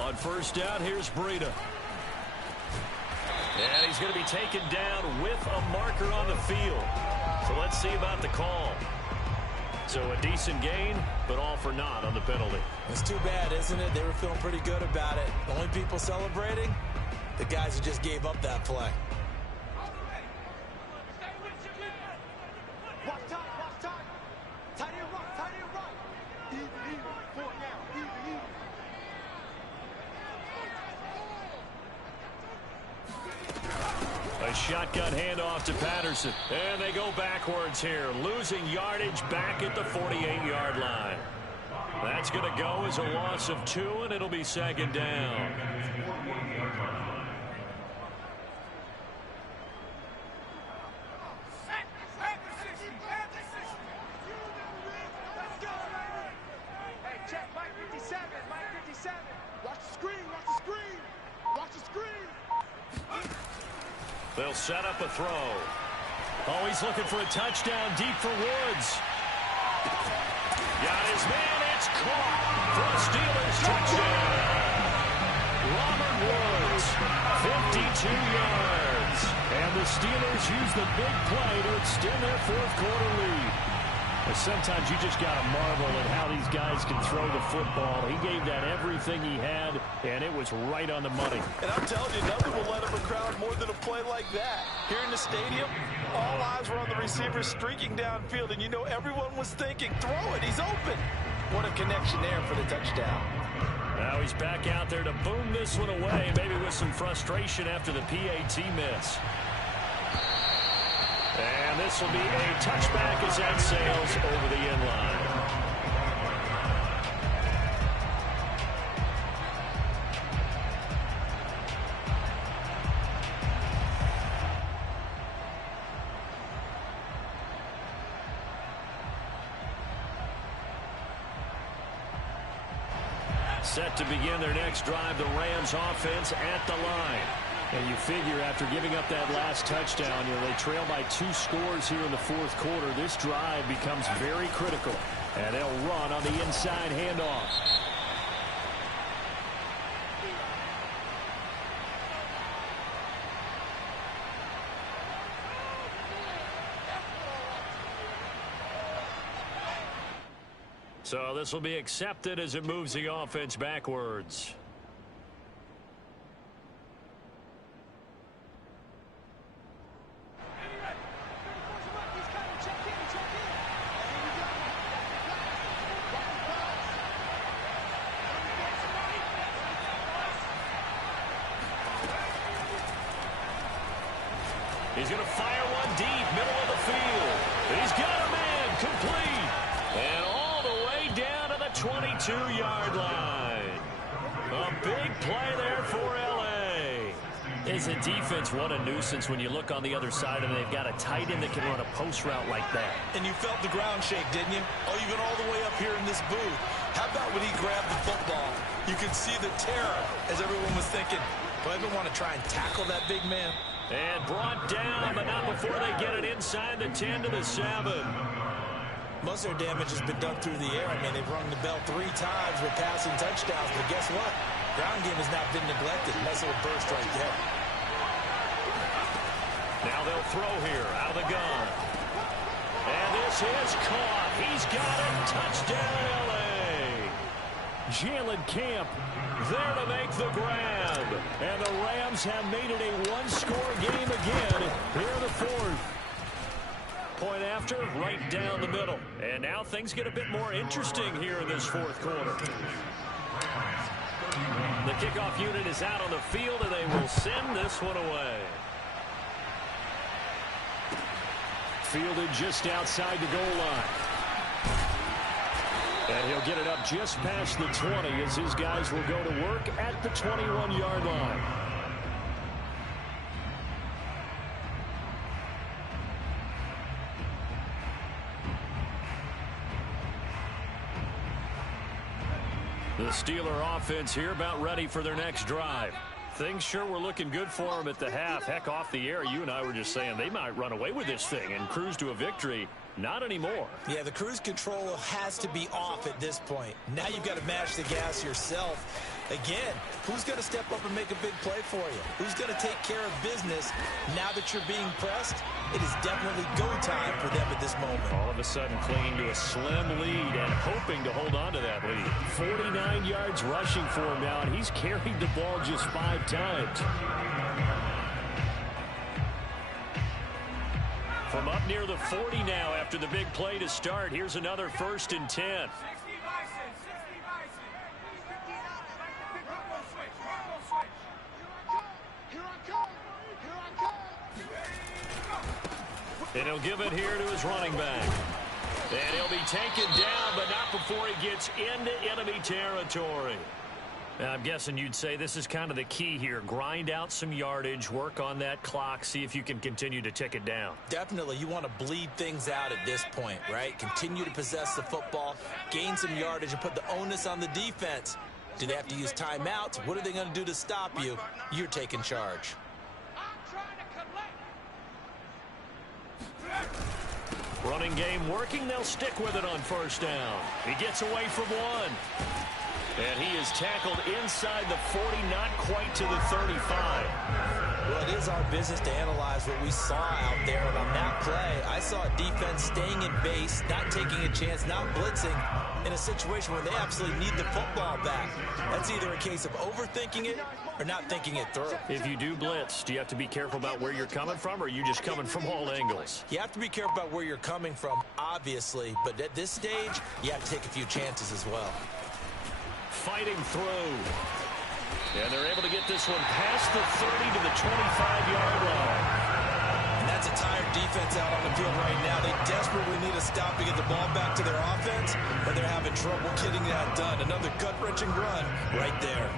On first down, here's Breida. And he's going to be taken down with a marker on the field. So let's see about the call. So a decent gain, but all for naught on the penalty. It's too bad, isn't it? They were feeling pretty good about it. The only people celebrating, the guys who just gave up that play. Watch time. Watch time. Tight end right. Tight end right. Even. 4 now. Even. A shotgun handoff to Patterson. And they go backwards here, losing yardage back at the 48-yard line. That's going to go as a loss of 2, and it'll be 2nd down. Hey, check. Mike 57. Mike 57. Watch the screen. Watch the screen. Watch the screen. They'll set up a throw. Oh, he's looking for a touchdown deep for Woods. Got his man. It's caught for a Steelers touchdown. Robert Woods, 52 yards. And the Steelers use the big play to extend their 4th-quarter lead. But sometimes you just got to marvel at how these guys can throw the football. He gave that everything he had, and it was right on the money. And I'm telling you, nothing will let up a crowd more than a play like that. Here in the stadium, all eyes were on the receiver streaking downfield, and you know everyone was thinking, throw it, he's open. What a connection there for the touchdown. Now he's back out there to boom this one away, maybe with some frustration after the PAT miss. And this will be a touchback as that sails over the end line. Set to begin their next drive, the Rams offense at the line. And you figure after giving up that last touchdown, they trail by 2 scores here in the 4th quarter. This drive becomes very critical. And they'll run on the inside handoff. So this will be accepted as it moves the offense backwards. He's going to fire one deep, middle of the field. He's got a man complete. And all 22-yard line. A big play there for L.A. Is a defense what a nuisance when you look on the other side and they've got a tight end that can run a post route like that. And you felt the ground shake, didn't you? Oh, even all the way up here in this booth. How about when he grabbed the football? You could see the terror as everyone was thinking, do I even want to try and tackle that big man? And brought down, but not before they get it inside the 10 to the 7. Most of their damage has been done through the air. I mean, they've rung the bell 3 times with passing touchdowns, but guess what? Ground game has not been neglected. Nice little burst right there. Now they'll throw here out of the gun. And this is caught. He's got it. Touchdown, L.A. Jalen Camp there to make the grab. And the Rams have made it a one-score game again here in the fourth. Point after, right down the middle. And now things get a bit more interesting here in this fourth quarter. The kickoff unit is out on the field, and they will send this one away. Fielded just outside the goal line. And he'll get it up just past the 20 as his guys will go to work at the 21-yard line. The Steeler offense here about ready for their next drive. Things sure were looking good for them at the half. Heck, off the air, you and I were just saying they might run away with this thing and cruise to a victory. Not anymore. Yeah, the cruise control has to be off at this point. Now you've got to mash the gas yourself. Again, who's going to step up and make a big play for you? Who's going to take care of business now that you're being pressed? It is definitely go time for them at this moment. All of a sudden clinging to a slim lead and hoping to hold on to that lead. 49 yards rushing for him now, and he's carried the ball just 5 times. From up near the 40 now after the big play to start, here's another 1st and 10. And he'll give it here to his running back. And he'll be taken down, but not before he gets into enemy territory. Now, I'm guessing you'd say this is kind of the key here. Grind out some yardage, work on that clock, see if you can continue to tick it down. Definitely. You want to bleed things out at this point, right? Continue to possess the football, gain some yardage, and put the onus on the defense. Do they have to use timeouts? What are they going to do to stop you? You're taking charge. Running game working. They'll stick with it on 1st down. He gets away from one. And he is tackled inside the 40, not quite to the 35. Well, it is our business to analyze what we saw out there. And on that play, I saw a defense staying in base, not taking a chance, not blitzing, in a situation where they absolutely need the football back. That's either a case of overthinking it or not thinking it through. If you do blitz, do you have to be careful about where you're coming from, or are you just coming from all angles? You have to be careful about where you're coming from, obviously. But at this stage, you have to take a few chances as well. Fighting through. And they're able to get this one past the 30 to the 25-yard line. And that's a tired defense out on the field right now. They desperately need a stop to get the ball back to their offense, but they're having trouble getting that done. Another gut-wrenching run right there.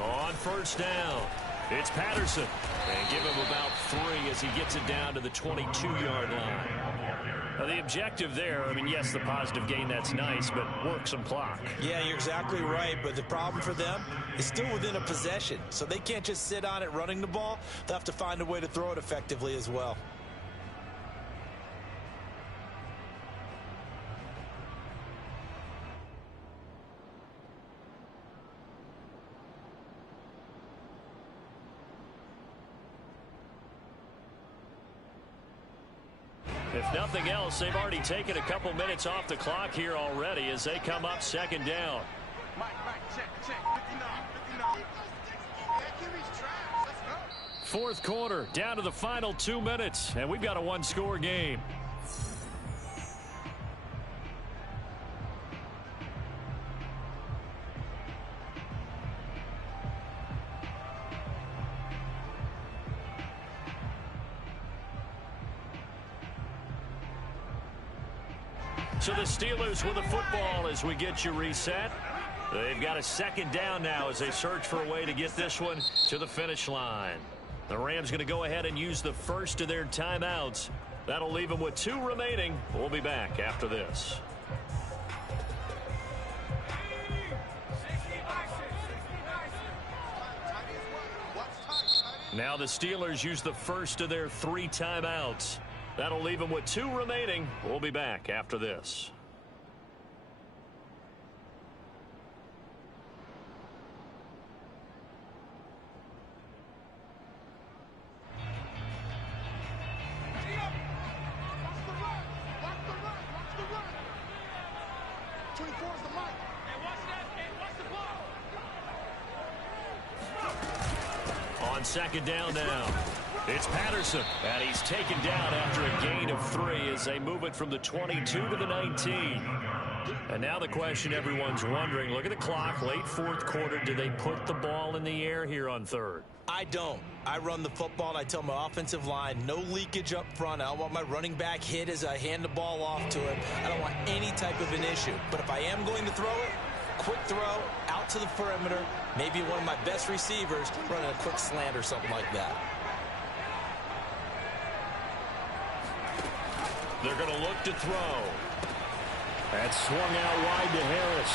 On 1st down, it's Patterson. And give him about 3 as he gets it down to the 22-yard line. Now, the objective there, I mean, yes, the positive gain, that's nice, but work some clock. Yeah, you're exactly right, but the problem for them is still within a possession, so they can't just sit on it running the ball. They'll have to find a way to throw it effectively as well. If nothing else, they've already taken a couple minutes off the clock here already as they come up 2nd down. Mike, check. 59. Let's go. 4th quarter, down to the final 2 minutes, and we've got a one-score game. So the Steelers with the football as we get you reset. They've got a second down now as they search for a way to get this one to the finish line. The Rams going to go ahead and use the first of their timeouts. That'll leave them with 2 remaining. We'll be back after this. Now the Steelers use the first of their 3 timeouts. That'll leave them with 2 remaining. We'll be back after this. On second down now, it's Patterson, and he's taken down after a gain of 3 as they move it from the 22 to the 19. And now the question everyone's wondering, look at the clock, late 4th quarter, do they put the ball in the air here on 3rd? I don't. I run the football, and I tell my offensive line, no leakage up front. I don't want my running back hit as I hand the ball off to him. I don't want any type of an issue. But if I am going to throw it, quick throw, out to the perimeter, maybe one of my best receivers running a quick slant or something like that. They're going to look to throw. That's swung out wide to Harris.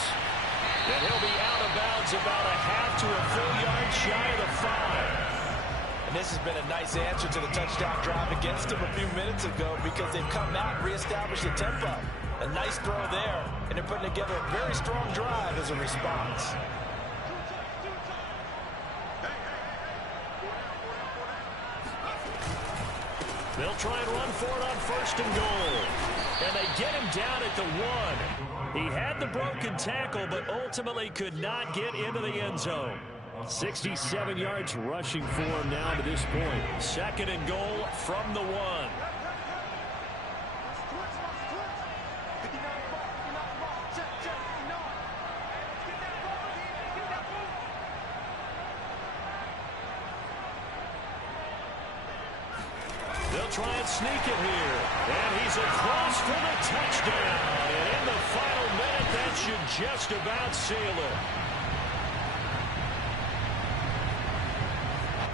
And he'll be out of bounds about a half to a full yard shy of the 5. And this has been a nice answer to the touchdown drive against them a few minutes ago because they've come out and reestablished the tempo. A nice throw there, and they're putting together a very strong drive as a response. They'll try and run for it on 1st and goal. And they get him down at the 1. He had the broken tackle, but ultimately could not get into the end zone. 67 yards rushing for him now to this point. 2nd and goal from the 1. They'll try and sneak it here. And he's across for the touchdown. And in the final minute, that should just about seal it.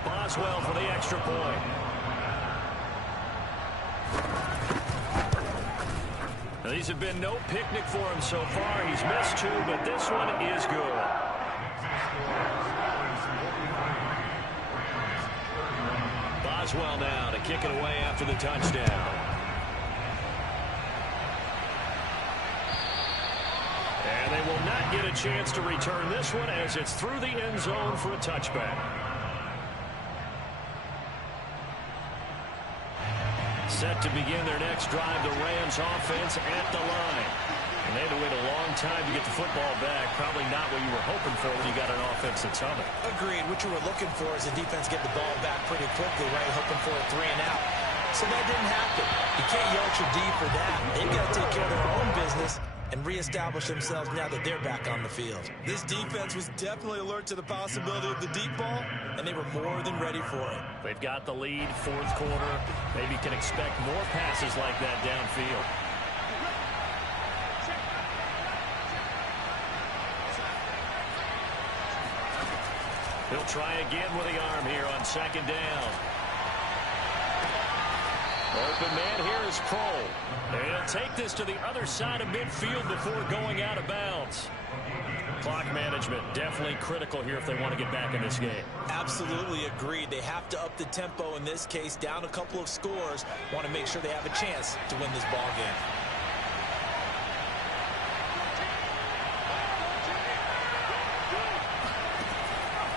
Boswell for the extra point. Now, these have been no picnic for him so far. He's missed 2, but this one is good. Boswell now to kick it away after the touchdown. And they will not get a chance to return this one as it's through the end zone for a touchback. Set to begin their next drive, the Rams offense at the line. And they had to wait a long time to get the football back. Probably not what you were hoping for when you got an offense that's humming. Agreed. What you were looking for is the defense get the ball back pretty quickly, right? Hoping for a 3 and out. So that didn't happen. You can't yell at your D for that. They've got to take care of their own business and reestablish themselves now that they're back on the field. This defense was definitely alert to the possibility of the deep ball, and they were more than ready for it. They've got the lead, 4th quarter. Maybe can expect more passes like that downfield. He'll try again with the arm here on 2nd down. Open man here is Kroll. And he'll take this to the other side of midfield before going out of bounds. Clock management definitely critical here if they want to get back in this game. Absolutely agreed. They have to up the tempo in this case, down a couple of scores. Want to make sure they have a chance to win this ball game.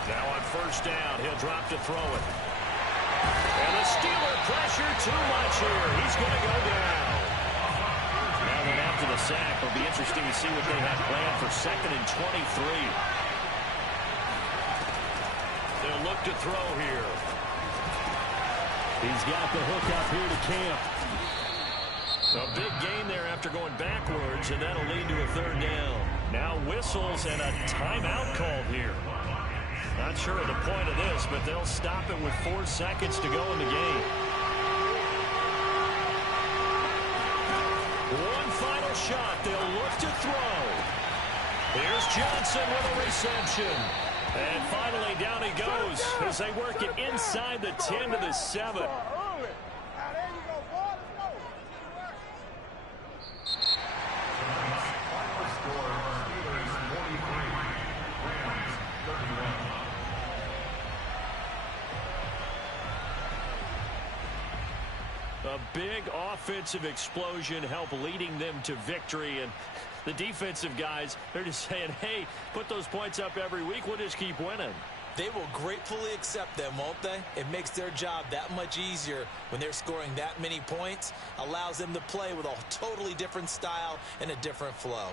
Now on 1st down, he'll drop to throw it. And the Steeler pressure too much here. He's going to go down. Now then after the sack, it'll be interesting to see what they have planned for 2nd and 23. They'll look to throw here. He's got the hook up here to Camp. A big gain there after going backwards, and that'll lead to a 3rd down. Now whistles and a timeout called here. Not sure of the point of this, but they'll stop it with 4 seconds to go in the game. 1 final shot. They'll look to throw. Here's Johnson with a reception. And finally, down he goes as they work it inside the 10 to the 7. A big offensive explosion helped leading them to victory. And the defensive guys, they're just saying, hey, put those points up every week. We'll just keep winning. They will gratefully accept them, won't they? It makes their job that much easier when they're scoring that many points. Allows them to play with a totally different style and a different flow.